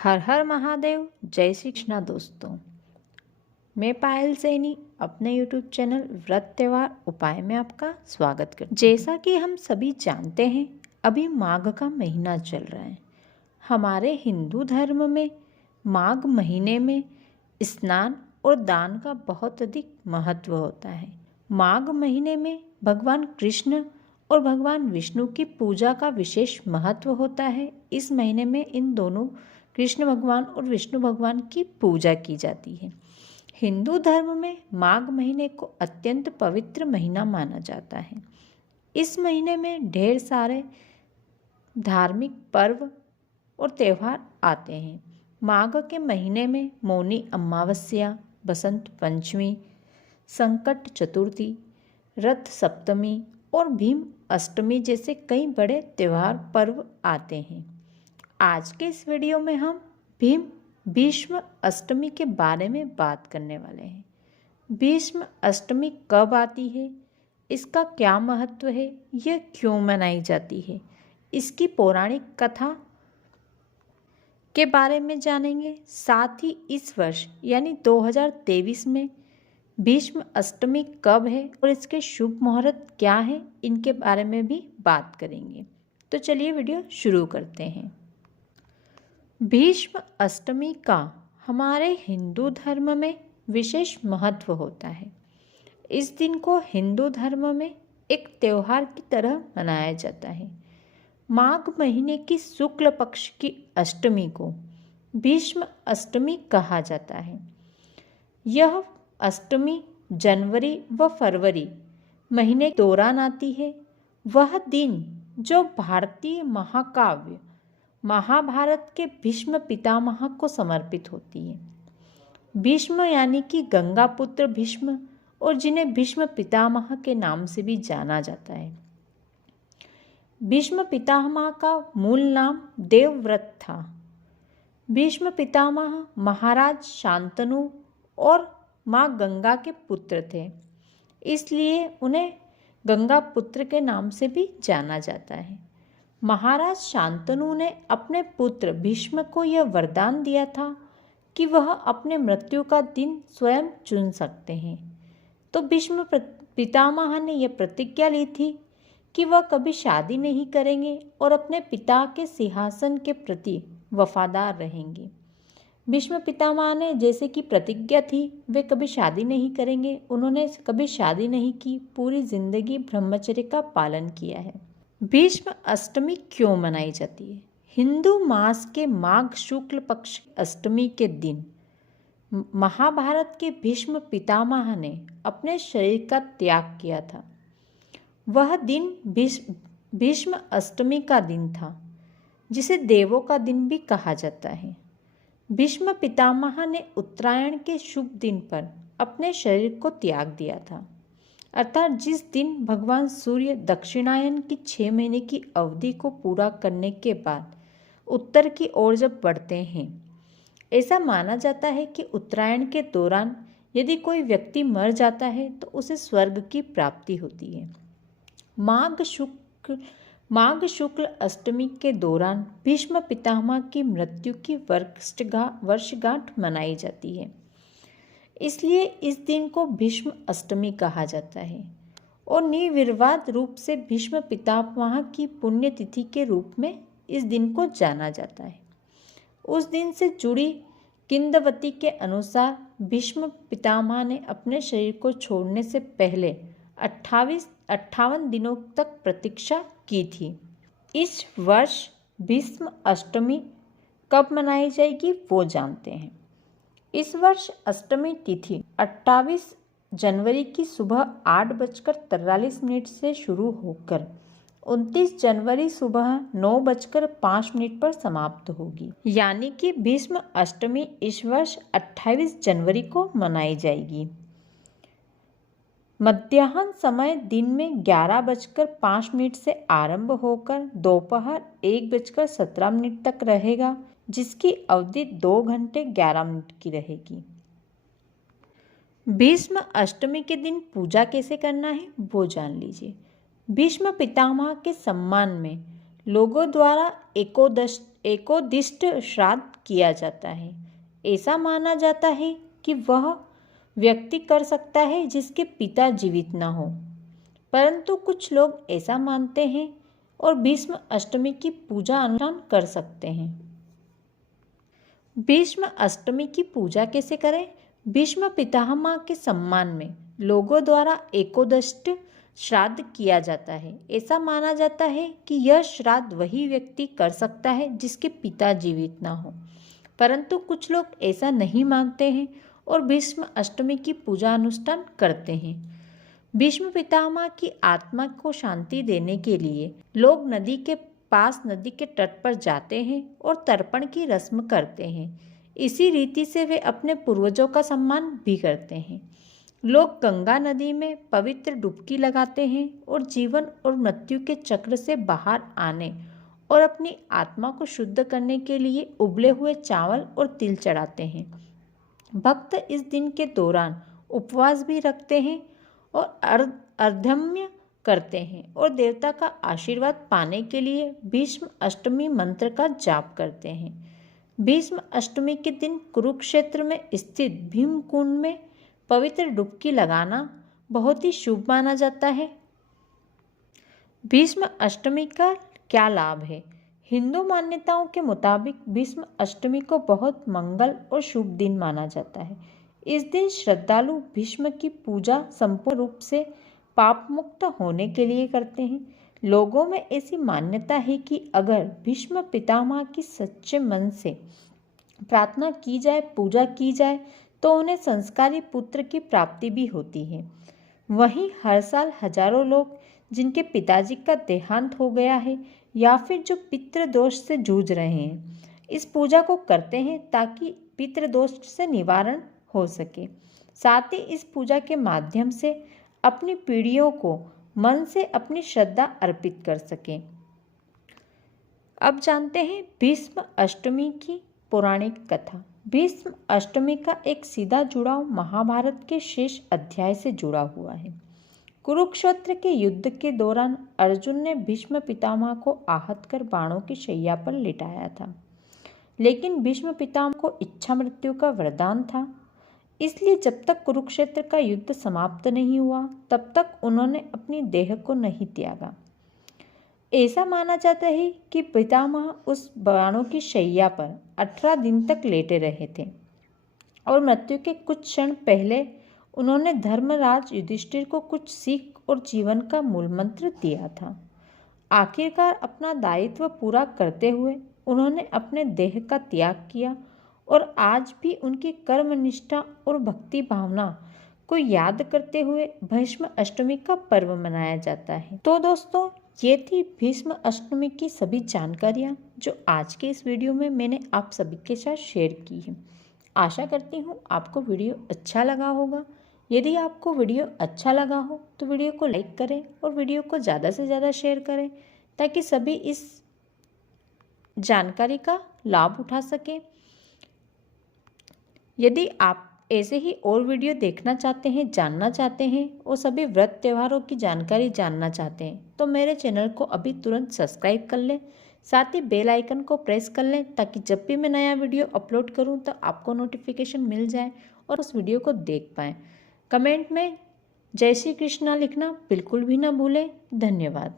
हर हर महादेव। जय श्री कृष्णा दोस्तों, मैं पायल सैनी अपने YouTube चैनल व्रत त्यौहार उपाय में आपका स्वागत करती हूँ। जैसा कि हम सभी जानते हैं, अभी माघ का महीना चल रहा है। हमारे हिंदू धर्म में माघ महीने में स्नान और दान का बहुत अधिक महत्व होता है। माघ महीने में भगवान कृष्ण और भगवान विष्णु की पूजा का विशेष महत्व होता है। इस महीने में इन दोनों कृष्ण भगवान और विष्णु भगवान की पूजा की जाती है। हिंदू धर्म में माघ महीने को अत्यंत पवित्र महीना माना जाता है। इस महीने में ढेर सारे धार्मिक पर्व और त्यौहार आते हैं। माघ के महीने में मौनी अमावस्या, बसंत पंचमी, संकट चतुर्थी, रथ सप्तमी और भीम अष्टमी जैसे कई बड़े त्यौहार पर्व आते हैं। आज के इस वीडियो में हम भीष्म अष्टमी के बारे में बात करने वाले हैं। भीष्म अष्टमी कब आती है, इसका क्या महत्व है, यह क्यों मनाई जाती है, इसकी पौराणिक कथा के बारे में जानेंगे। साथ ही इस वर्ष यानी 2023 में भीष्म अष्टमी कब है और इसके शुभ मुहूर्त क्या है, इनके बारे में भी बात करेंगे। तो चलिए वीडियो शुरू करते हैं। भीष्म अष्टमी का हमारे हिंदू धर्म में विशेष महत्व होता है। इस दिन को हिंदू धर्म में एक त्यौहार की तरह मनाया जाता है। माघ महीने की शुक्ल पक्ष की अष्टमी को भीष्म अष्टमी कहा जाता है। यह अष्टमी जनवरी व फरवरी महीने के दौरान आती है। वह दिन जो भारतीय महाकाव्य महाभारत के भीष्म पितामह को समर्पित होती है। भीष्म यानी कि गंगा पुत्र भीष्म, और जिन्हें भीष्म पितामह के नाम से भी जाना जाता है। भीष्म पितामह का मूल नाम देवव्रत था। भीष्म पितामह महाराज शांतनु और माँ गंगा के पुत्र थे, इसलिए उन्हें गंगा पुत्र के नाम से भी जाना जाता है। महाराज शांतनु ने अपने पुत्र भीष्म को यह वरदान दिया था कि वह अपने मृत्यु का दिन स्वयं चुन सकते हैं। तो भीष्म पितामह ने यह प्रतिज्ञा ली थी कि वह कभी शादी नहीं करेंगे और अपने पिता के सिंहासन के प्रति वफादार रहेंगे। भीष्म पितामह ने जैसे कि प्रतिज्ञा थी, वे कभी शादी नहीं करेंगे। उन्होंने कभी शादी नहीं की, पूरी जिंदगी ब्रह्मचर्य का पालन किया है। भीष्म अष्टमी क्यों मनाई जाती है? हिंदू मास के माघ शुक्ल पक्ष अष्टमी के दिन महाभारत के भीष्म पितामह ने अपने शरीर का त्याग किया था। वह दिन भीष्म अष्टमी का दिन था, जिसे देवों का दिन भी कहा जाता है। भीष्म पितामह ने उत्तरायण के शुभ दिन पर अपने शरीर को त्याग दिया था, अर्थात जिस दिन भगवान सूर्य दक्षिणायन की 6 महीने की अवधि को पूरा करने के बाद उत्तर की ओर जब बढ़ते हैं। ऐसा माना जाता है कि उत्तरायण के दौरान यदि कोई व्यक्ति मर जाता है तो उसे स्वर्ग की प्राप्ति होती है। माघ शुक्ल अष्टमी के दौरान भीष्म पितामह की मृत्यु की वर्षगांठ मनाई जाती है, इसलिए इस दिन को भीष्म अष्टमी कहा जाता है और निर्विवाद रूप से भीष्म पितामह की पुण्यतिथि के रूप में इस दिन को जाना जाता है। उस दिन से जुड़ी किंवदंती के अनुसार भीष्म पितामह ने अपने शरीर को छोड़ने से पहले 58 दिनों तक प्रतीक्षा की थी। इस वर्ष भीष्म अष्टमी कब मनाई जाएगी वो जानते हैं। इस वर्ष अष्टमी तिथि 28 जनवरी की सुबह 8:43 से शुरू होकर 29 जनवरी सुबह 9:05 पर समाप्त होगी। यानी कि भीष्म अष्टमी इस वर्ष 28 जनवरी को मनाई जाएगी। मध्याह्न समय दिन में 11:05 से आरंभ होकर दोपहर 1:17 तक रहेगा, जिसकी अवधि 2 घंटे 11 मिनट की रहेगी। भीष्म अष्टमी के दिन पूजा कैसे करना है वो जान लीजिए। भीष्म पितामह के सम्मान में लोगों द्वारा एकोदिष्ट श्राद्ध किया जाता है। ऐसा माना जाता है कि वह व्यक्ति कर सकता है जिसके पिता जीवित न हो, परंतु कुछ लोग ऐसा मानते हैं और भीष्म अष्टमी की पूजा अनुष्ठान कर सकते हैं। भीष्म अष्टमी की पूजा कैसे करें? भीष्म पितामह के सम्मान में लोगों द्वारा एकादशी श्राद्ध किया जाता है। ऐसा माना जाता है कि यह श्राद्ध वही व्यक्ति कर सकता है जिसके पिता जीवित ना हो, परंतु कुछ लोग ऐसा नहीं मानते हैं और भीष्म अष्टमी की पूजा अनुष्ठान करते हैं। भीष्म पितामह की आत्मा को शांति देने के लिए लोग नदी के पास नदी के तट पर जाते हैं और तर्पण की रस्म करते हैं। इसी रीति से वे अपने पूर्वजों का सम्मान भी करते हैं। लोग गंगा नदी में पवित्र डुबकी लगाते हैं और जीवन और मृत्यु के चक्र से बाहर आने और अपनी आत्मा को शुद्ध करने के लिए उबले हुए चावल और तिल चढ़ाते हैं। भक्त इस दिन के दौरान उपवास भी रखते हैं और अर्धम्य करते हैं और देवता का आशीर्वाद पाने के लिए भीष्म अष्टमी मंत्र का जाप करते हैं। भीष्म अष्टमी के दिन कुरुक्षेत्र में स्थित भीमकुंड में पवित्र डुबकी लगाना बहुत ही शुभ माना जाता है। भीष्म अष्टमी का क्या लाभ है? हिंदू मान्यताओं के मुताबिक भीष्म अष्टमी को बहुत मंगल और शुभ दिन माना जाता है। इस दिन श्रद्धालु भीष्म की पूजा संपूर्ण रूप से पाप मुक्त होने के लिए करते हैं। लोगों में ऐसी मान्यता है कि अगर भीष्म पितामह की सच्चे मन से प्रार्थना की जाए, पूजा की जाए, तो उन्हें संस्कारी पुत्र की प्राप्ति भी होती है। वहीं हर साल हजारों लोग जिनके पिताजी का देहांत हो गया है या फिर जो पितृदोष से जूझ रहे हैं, इस पूजा को करते हैं ताकि पितृदोष से निवारण हो सके। साथ ही इस पूजा के माध्यम से अपनी पीढ़ियों को मन से अपनी श्रद्धा अर्पित कर सकें। अब जानते हैं भीष्म अष्टमी की पौराणिक कथा। भीष्म अष्टमी का एक सीधा जुड़ाव महाभारत के शेष अध्याय से जुड़ा हुआ है। कुरुक्षेत्र के युद्ध के दौरान अर्जुन ने भीष्म पितामह को आहत कर बाणों की शैया पर लिटाया था, लेकिन भीष्म पितामह को इच्छा मृत्यु का वरदान था, इसलिए जब तक कुरुक्षेत्र का युद्ध समाप्त नहीं हुआ तब तक उन्होंने अपनी देह को नहीं त्यागा। ऐसा माना जाता है कि पितामह उस बाणों की शैया पर 18 दिन तक लेटे रहे थे और मृत्यु के कुछ क्षण पहले उन्होंने धर्मराज युधिष्ठिर को कुछ सीख और जीवन का मूल मंत्र दिया था। आखिरकार अपना दायित्व पूरा करते हुए उन्होंने अपने देह का त्याग किया और आज भी उनकी कर्मनिष्ठा और भक्ति भावना को याद करते हुए भीष्म अष्टमी का पर्व मनाया जाता है। तो दोस्तों, ये थी भीष्म अष्टमी की सभी जानकारियाँ जो आज के इस वीडियो में मैंने आप सभी के साथ शेयर की है। आशा करती हूँ आपको वीडियो अच्छा लगा होगा। यदि आपको वीडियो अच्छा लगा हो तो वीडियो को लाइक करें और वीडियो को ज़्यादा से ज़्यादा शेयर करें ताकि सभी इस जानकारी का लाभ उठा सकें। यदि आप ऐसे ही और वीडियो देखना चाहते हैं, जानना चाहते हैं और सभी व्रत त्योहारों की जानकारी जानना चाहते हैं तो मेरे चैनल को अभी तुरंत सब्सक्राइब कर लें, साथ ही बेल आइकन को प्रेस कर लें ताकि जब भी मैं नया वीडियो अपलोड करूं तो आपको नोटिफिकेशन मिल जाए और उस वीडियो को देख पाएँ। कमेंट में जय श्री कृष्णा लिखना बिल्कुल भी ना भूलें। धन्यवाद।